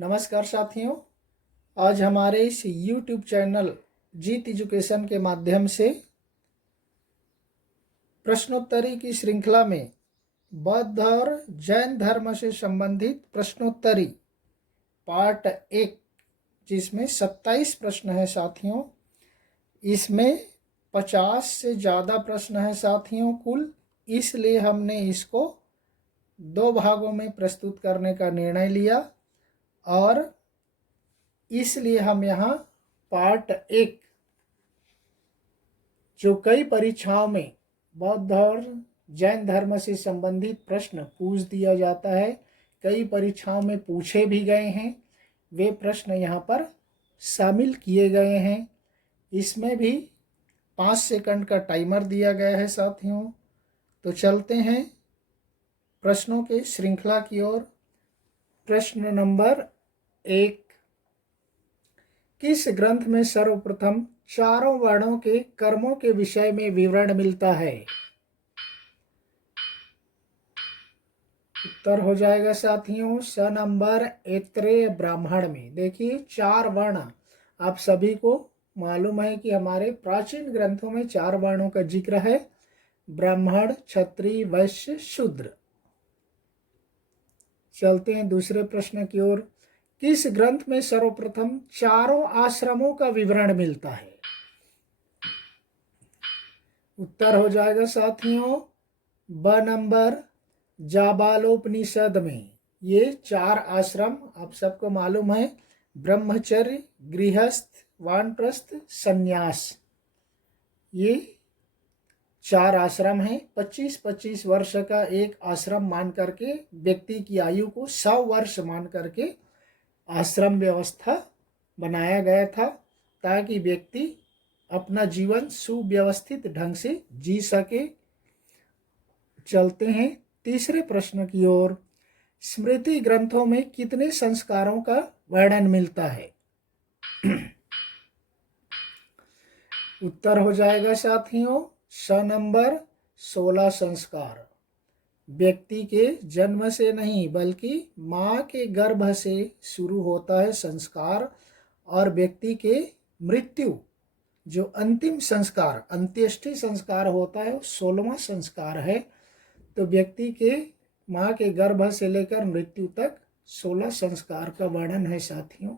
नमस्कार साथियों, आज हमारे इस YouTube चैनल जीत एजुकेशन के माध्यम से प्रश्नोत्तरी की श्रृंखला में बौद्ध और जैन धर्म से संबंधित प्रश्नोत्तरी पार्ट 1, जिसमें 27 प्रश्न है साथियों। इसमें 50 से ज़्यादा प्रश्न है साथियों कुल, इसलिए हमने इसको 2 भागों में प्रस्तुत करने का निर्णय लिया और इसलिए हम यहाँ पार्ट 1, जो कई परीक्षाओं में बौद्ध और जैन धर्म से संबंधित प्रश्न पूछ दिया जाता है, कई परीक्षाओं में पूछे भी गए हैं, वे प्रश्न यहाँ पर शामिल किए गए हैं। इसमें भी 5 सेकंड का टाइमर दिया गया है साथियों। तो चलते हैं प्रश्नों के श्रृंखला की ओर। प्रश्न नंबर 1, किस ग्रंथ में सर्वप्रथम चारों वर्णों के कर्मों के विषय में विवरण मिलता है? उत्तर हो जाएगा साथियों स नंबर ऐत्रेय ब्राह्मण में। देखिए 4 वर्ण, आप सभी को मालूम है कि हमारे प्राचीन ग्रंथों में 4 वर्णों का जिक्र है, ब्राह्मण, क्षत्रिय, वैश्य, शूद्र। चलते हैं दूसरे प्रश्न की ओर। किस ग्रंथ में सर्वप्रथम चारों आश्रमों का विवरण मिलता है? उत्तर हो जाएगा साथियों ब नंबर जाबालोपनिषद में। ये 4 आश्रम आप सबको मालूम है, ब्रह्मचर्य, गृहस्थ, वानप्रस्थ, संन्यास। ये 4 आश्रम हैं। 25-25 वर्ष का एक आश्रम मान करके व्यक्ति की आयु को 100 वर्ष मान करके आश्रम व्यवस्था बनाया गया था, ताकि व्यक्ति अपना जीवन सुव्यवस्थित ढंग से जी सके। चलते हैं तीसरे प्रश्न की ओर। स्मृति ग्रंथों में कितने संस्कारों का वर्णन मिलता है? उत्तर हो जाएगा साथियों स नंबर 16 संस्कार। व्यक्ति के जन्म से नहीं बल्कि माँ के गर्भ से शुरू होता है संस्कार, और व्यक्ति के मृत्यु जो अंतिम संस्कार, अंत्येष्टि संस्कार होता है, 16वां संस्कार है। तो व्यक्ति के माँ के गर्भ से लेकर मृत्यु तक 16 संस्कार का वर्णन है साथियों।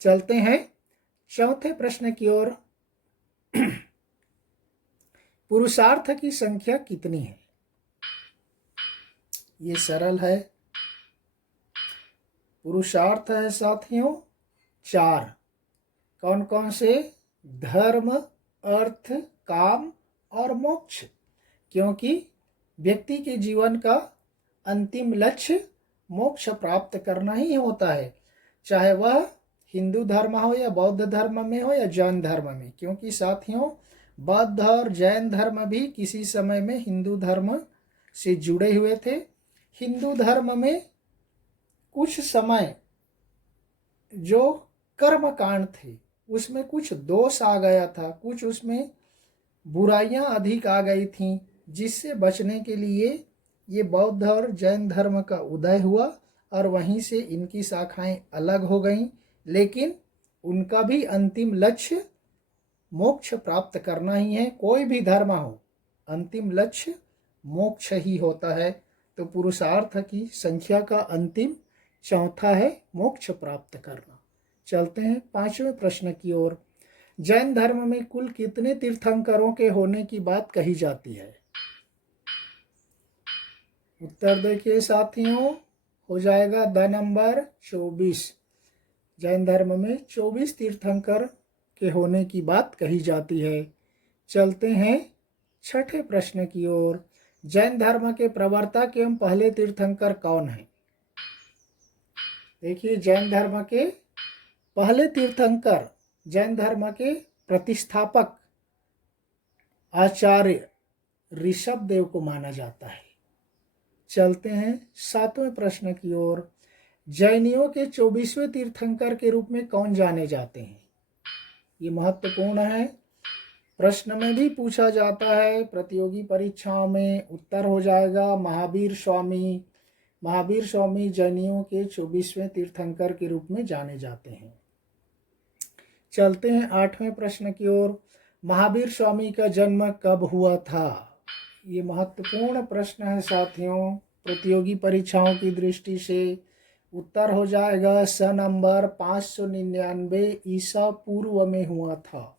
चलते हैं चौथे प्रश्न की ओर। पुरुषार्थ की संख्या कितनी है? ये सरल है। पुरुषार्थ है साथियों 4। कौन कौन से? धर्म, अर्थ, काम और मोक्ष। क्योंकि व्यक्ति के जीवन का अंतिम लक्ष्य मोक्ष प्राप्त करना ही होता है, चाहे वह हिंदू धर्म हो या बौद्ध धर्म में हो या जैन धर्म में। क्योंकि साथियों बौद्ध और जैन धर्म भी किसी समय में हिंदू धर्म से जुड़े हुए थे। हिंदू धर्म में कुछ समय जो कर्म कांड थे उसमें कुछ दोष आ गया था, कुछ उसमें बुराइयां अधिक आ गई थीं, जिससे बचने के लिए ये बौद्ध और जैन धर्म का उदय हुआ और वहीं से इनकी शाखाएं अलग हो गईं। लेकिन उनका भी अंतिम लक्ष्य मोक्ष प्राप्त करना ही है। कोई भी धर्म हो, अंतिम लक्ष्य मोक्ष ही होता है। तो पुरुषार्थ की संख्या का अंतिम चौथा है मोक्ष प्राप्त करना। चलते हैं 5वें प्रश्न की ओर। जैन धर्म में कुल कितने तीर्थंकरों के होने की बात कही जाती है? उत्तर देखिए साथियों, हो जाएगा द नंबर 24। जैन धर्म में 24 तीर्थंकर के होने की बात कही जाती है। चलते हैं 6ठे प्रश्न की ओर। जैन धर्म के प्रवर्तक एवं पहले तीर्थंकर कौन है? देखिए जैन धर्म के पहले तीर्थंकर, जैन धर्म के प्रतिष्ठापक आचार्य ऋषभ देव को माना जाता है। चलते हैं 7वें प्रश्न की ओर। जैनियों के 24वें तीर्थंकर के रूप में कौन जाने जाते हैं? ये महत्वपूर्ण है, प्रश्न में भी पूछा जाता है, प्रतियोगी परीक्षाओं में। उत्तर हो जाएगा महावीर स्वामी, महावीर स्वामी जैनियों के 24वें तीर्थंकर के रूप में जाने जाते हैं। चलते हैं 8वें प्रश्न की ओर। महावीर स्वामी का जन्म कब हुआ था? ये महत्वपूर्ण प्रश्न है साथियों, प्रतियोगी परीक्षाओं की दृष्टि से। उत्तर हो जाएगा सन नंबर 599 ईसा पूर्व में हुआ था।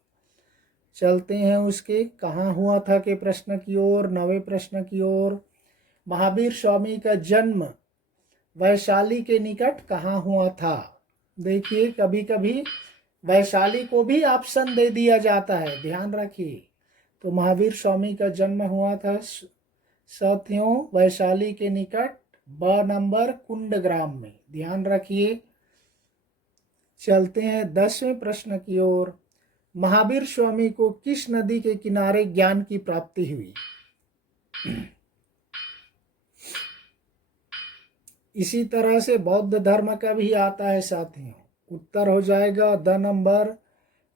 चलते हैं उसके कहाँ हुआ था के प्रश्न की ओर, 9वें प्रश्न की ओर। महावीर स्वामी का जन्म वैशाली के निकट कहाँ हुआ था? देखिए, कभी कभी वैशाली को भी ऑप्शन दे दिया जाता है, ध्यान रखिए। तो महावीर स्वामी का जन्म हुआ था साथियों वैशाली के निकट ब नंबर कुंडग्राम में, ध्यान रखिए। चलते हैं 10वें प्रश्न की ओर। महावीर स्वामी को किस नदी के किनारे ज्ञान की प्राप्ति हुई? इसी तरह से बौद्ध धर्म का भी आता है साथियों। उत्तर हो जाएगा द नंबर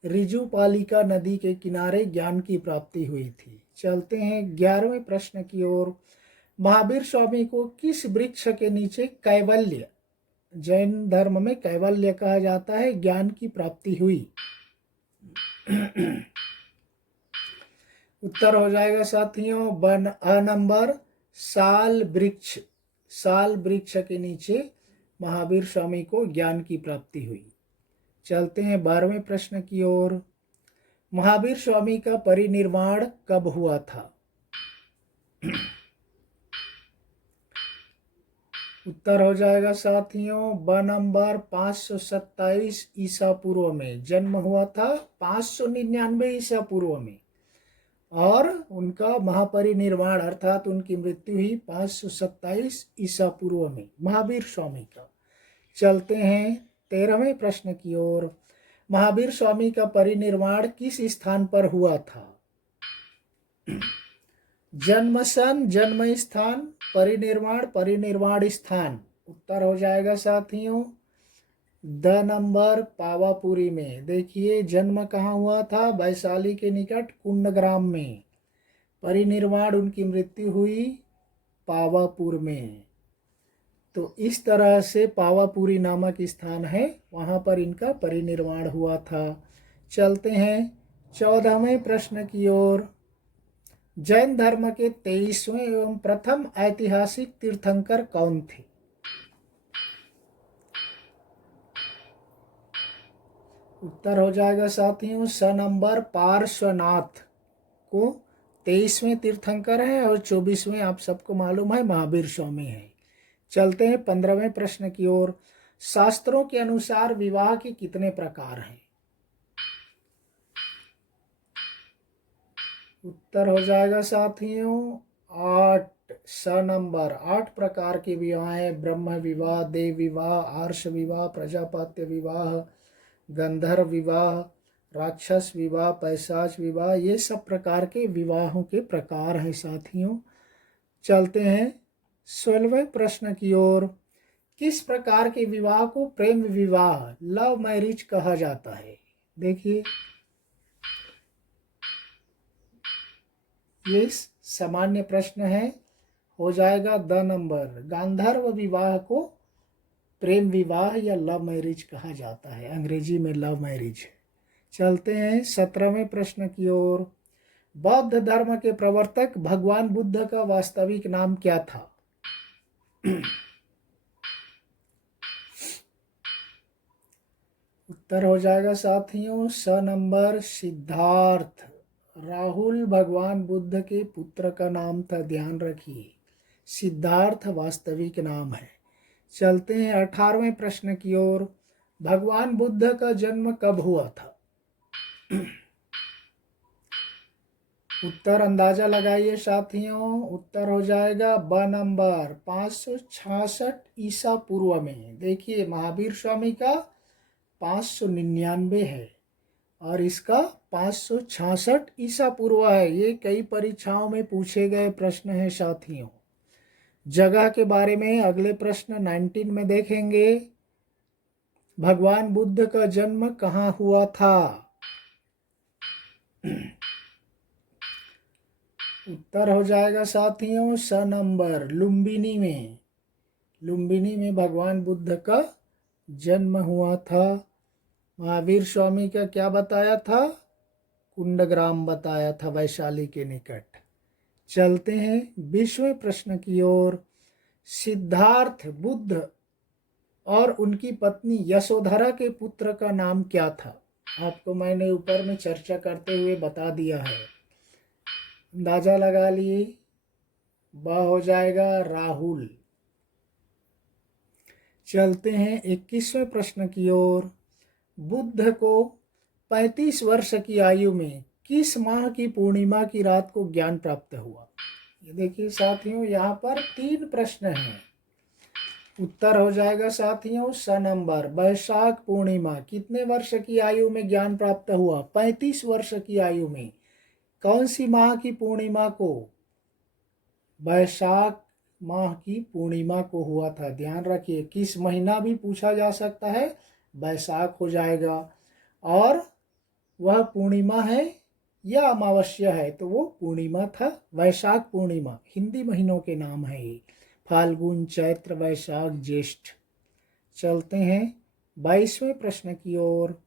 रिजुपालिका नदी के किनारे ज्ञान की प्राप्ति हुई थी। चलते हैं 11वें प्रश्न की ओर। महावीर स्वामी को किस वृक्ष के नीचे कैवल्य, जैन धर्म में कैवल्य कहा जाता है, ज्ञान की प्राप्ति हुई? उत्तर हो जाएगा साथियों अ नंबर साल वृक्ष, साल वृक्ष के नीचे महावीर स्वामी को ज्ञान की प्राप्ति हुई। चलते हैं 12वें प्रश्न की ओर। महावीर स्वामी का परिनिर्वाण कब हुआ था? उत्तर हो जाएगा साथियों ब नंबर 527 ईसा पूर्व में। जन्म हुआ था 599 ईसा पूर्व में और उनका महापरिनिर्वाण अर्थात उनकी मृत्यु हुई 527 ईसा पूर्व में महावीर स्वामी का। चलते हैं 13वें प्रश्न की ओर। महावीर स्वामी का परिनिर्वाण किस स्थान पर हुआ था? जन्म सन, जन्म स्थान, परिनिर्वाण, परिनिर्वाण स्थान। उत्तर हो जाएगा साथियों द नंबर पावापुरी में। देखिए, जन्म कहाँ हुआ था? वैशाली के निकट कुंडग्राम में। परिनिर्वाण, उनकी मृत्यु हुई पावापुर में। तो इस तरह से पावापुरी नामक स्थान है, वहाँ पर इनका परिनिर्वाण हुआ था। चलते हैं 14वें प्रश्न की ओर। जैन धर्म के 23वें एवं प्रथम ऐतिहासिक तीर्थंकर कौन थे? उत्तर हो जाएगा साथियों स नंबर पार्श्वनाथ को 23वें तीर्थंकर है और 24वें आप सबको मालूम है महावीर स्वामी है। चलते हैं 15वें प्रश्न की ओर। शास्त्रों के अनुसार विवाह के कितने प्रकार हैं? उत्तर हो जाएगा साथियों 8, स नंबर 8 प्रकार के विवाह हैं। ब्रह्म विवाह, देव विवाह, आर्ष विवाह, प्रजापत्य विवाह, गंधर्व विवाह, राक्षस विवाह, पैशाच विवाह, ये सब प्रकार के विवाहों के प्रकार हैं साथियों। चलते हैं 16वें प्रश्न की ओर। किस प्रकार के विवाह को प्रेम विवाह, लव मैरिज कहा जाता है? देखिए, ये सामान्य प्रश्न है, हो जाएगा द नंबर। गांधर्व विवाह को प्रेम विवाह या लव मैरिज कहा जाता है, अंग्रेजी में लव मैरिज। चलते हैं 17वें प्रश्न की ओर। बौद्ध धर्म के प्रवर्तक भगवान बुद्ध का वास्तविक नाम क्या था? उत्तर हो जाएगा साथियों स नंबर सिद्धार्थ। राहुल भगवान बुद्ध के पुत्र का नाम था, ध्यान रखिए। सिद्धार्थ वास्तविक नाम है। चलते हैं 18वें प्रश्न की ओर। भगवान बुद्ध का जन्म कब हुआ था? उत्तर अंदाजा लगाइए साथियों। उत्तर हो जाएगा ब नंबर 566 ईसा पूर्व में। देखिए, महावीर स्वामी का 599 है और इसका 566 ईसा पूर्व है। ये कई परीक्षाओं में पूछे गए प्रश्न हैं साथियों। जगह के बारे में अगले प्रश्न 19 में देखेंगे। भगवान बुद्ध का जन्म कहाँ हुआ था? उत्तर हो जाएगा साथियों स नंबर लुम्बिनी में। लुम्बिनी में भगवान बुद्ध का जन्म हुआ था। महावीर स्वामी का क्या बताया था? कुंडग्राम बताया था, वैशाली के निकट। चलते हैं 20वें प्रश्न की ओर। सिद्धार्थ बुद्ध और उनकी पत्नी यशोधरा के पुत्र का नाम क्या था? आपको मैंने ऊपर में चर्चा करते हुए बता दिया है, अंदाजा लगा लिए। ब हो जाएगा राहुल। चलते हैं 21वें प्रश्न की ओर। बुद्ध को 35 वर्ष की आयु में किस माह की पूर्णिमा की रात को ज्ञान प्राप्त हुआ? ये देखिए साथियों, यहाँ पर 3 प्रश्न हैं। उत्तर हो जाएगा साथियों स नंबर, वैशाख पूर्णिमा। कितने वर्ष की आयु में ज्ञान प्राप्त हुआ? 35 वर्ष की आयु में। कौन सी माह की पूर्णिमा को? वैशाख माह की पूर्णिमा को हुआ था। ध्यान रखिए, किस महीना भी पूछा जा सकता है, वैशाख हो जाएगा। और वह पूर्णिमा है या अमावस्या है, तो वो पूर्णिमा था, वैशाख पूर्णिमा। हिंदी महीनों के नाम है ये, फाल्गुन, चैत्र, वैशाख, ज्येष्ठ। चलते हैं 22वें प्रश्न की ओर।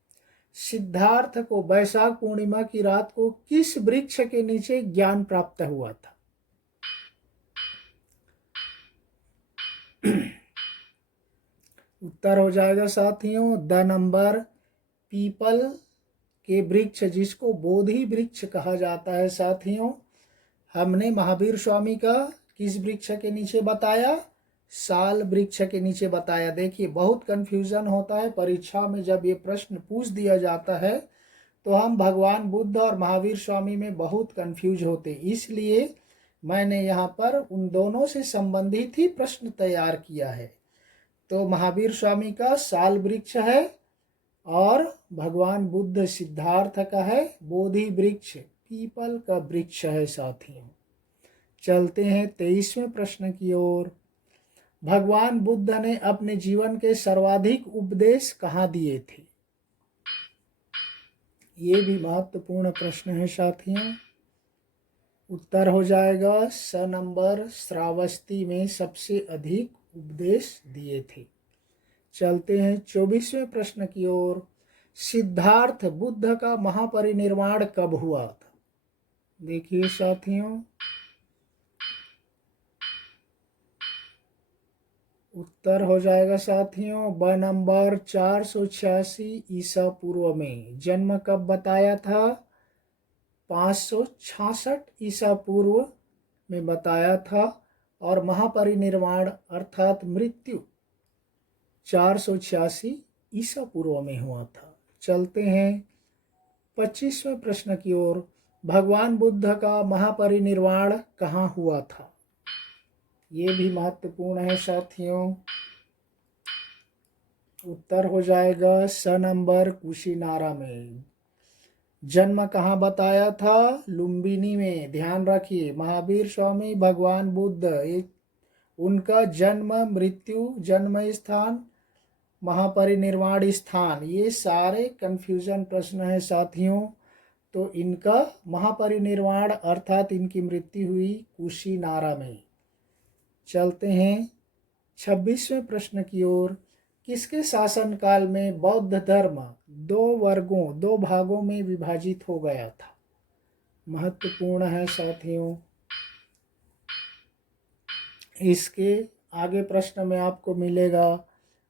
सिद्धार्थ को वैशाख पूर्णिमा की रात को किस वृक्ष के नीचे ज्ञान प्राप्त हुआ था? उत्तर हो जाएगा साथियों द नंबर, पीपल के वृक्ष, जिसको बोधि वृक्ष कहा जाता है। साथियों, हमने महावीर स्वामी का किस वृक्ष के नीचे बताया? साल वृक्ष के नीचे बताया। देखिए, बहुत कंफ्यूजन होता है परीक्षा में, जब ये प्रश्न पूछ दिया जाता है तो हम भगवान बुद्ध और महावीर स्वामी में बहुत कंफ्यूज होते, इसलिए मैंने यहाँ पर उन दोनों से संबंधित ही प्रश्न तैयार किया है। तो महावीर स्वामी का साल वृक्ष है और भगवान बुद्ध सिद्धार्थ का है बोधि वृक्ष, पीपल का वृक्ष है। साथियों, चलते हैं 23वें प्रश्न की ओर। भगवान बुद्ध ने अपने जीवन के सर्वाधिक उपदेश कहाँ दिए थे? ये भी महत्वपूर्ण प्रश्न है साथियों। उत्तर हो जाएगा स नंबर, श्रावस्ती में सबसे अधिक उपदेश दिए थे। चलते हैं 24वें प्रश्न की ओर। सिद्धार्थ बुद्ध का महापरिनिर्वाण कब हुआ था? देखिए साथियों, उत्तर हो जाएगा साथियों ब नंबर, 486 ईसा पूर्व में। जन्म कब बताया था? 566 ईसा पूर्व में बताया था। और महापरिनिर्वाण अर्थात मृत्यु 486 ईसा पूर्व में हुआ था। चलते हैं 25वें प्रश्न की ओर। भगवान बुद्ध का महापरिनिर्वाण कहाँ हुआ था? ये भी महत्वपूर्ण है साथियों। उत्तर हो जाएगा स नंबर, कुशीनारा में। जन्म कहाँ बताया था? लुम्बिनी में। ध्यान रखिए, महावीर स्वामी, भगवान बुद्ध, उनका जन्म, मृत्यु, जन्म स्थान, महापरिनिर्वाण स्थान, ये सारे कंफ्यूजन प्रश्न है साथियों। तो इनका महापरिनिर्वाण अर्थात इनकी मृत्यु हुई कुशीनारा में। चलते हैं 26वें प्रश्न की ओर। किसके शासनकाल में बौद्ध धर्म 2 वर्गों, 2 भागों में विभाजित हो गया था? महत्वपूर्ण है साथियों। इसके आगे प्रश्न में आपको मिलेगा।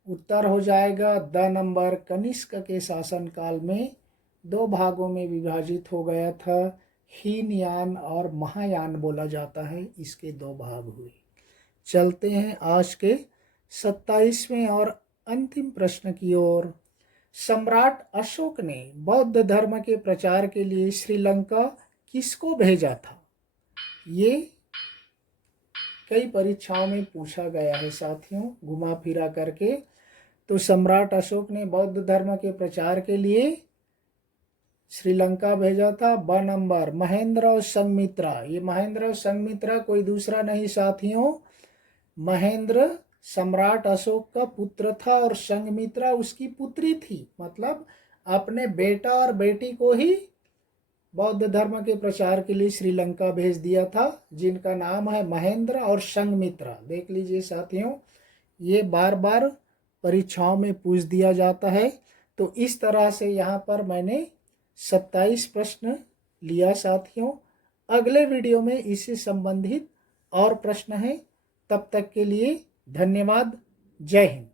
उत्तर हो जाएगा द नंबर, कनिष्क के शासनकाल में 2 भागों में विभाजित हो गया था। हीनयान और महायान बोला जाता है, इसके 2 भाग हुए। चलते हैं आज के 27वें और अंतिम प्रश्न की ओर। सम्राट अशोक ने बौद्ध धर्म के प्रचार के लिए श्रीलंका किसको भेजा था? ये कई परीक्षाओं में पूछा गया है साथियों, घुमा फिरा करके। तो सम्राट अशोक ने बौद्ध धर्म के प्रचार के लिए श्रीलंका भेजा था। ब नंबर, महेंद्र और संघमित्रा। ये महेंद्र और संघमित्रा कोई दूसरा नहीं साथियों, महेंद्र सम्राट अशोक का पुत्र था और संघमित्रा उसकी पुत्री थी। मतलब अपने बेटा और बेटी को ही बौद्ध धर्म के प्रचार के लिए श्रीलंका भेज दिया था, जिनका नाम है महेंद्र और संघमित्रा। देख लीजिए साथियों, ये बार बार परीक्षाओं में पूछ दिया जाता है। तो इस तरह से यहाँ पर मैंने 27 प्रश्न लिया साथियों। अगले वीडियो में इससे संबंधित और प्रश्न हैं। तब तक के लिए धन्यवाद। जय हिंद।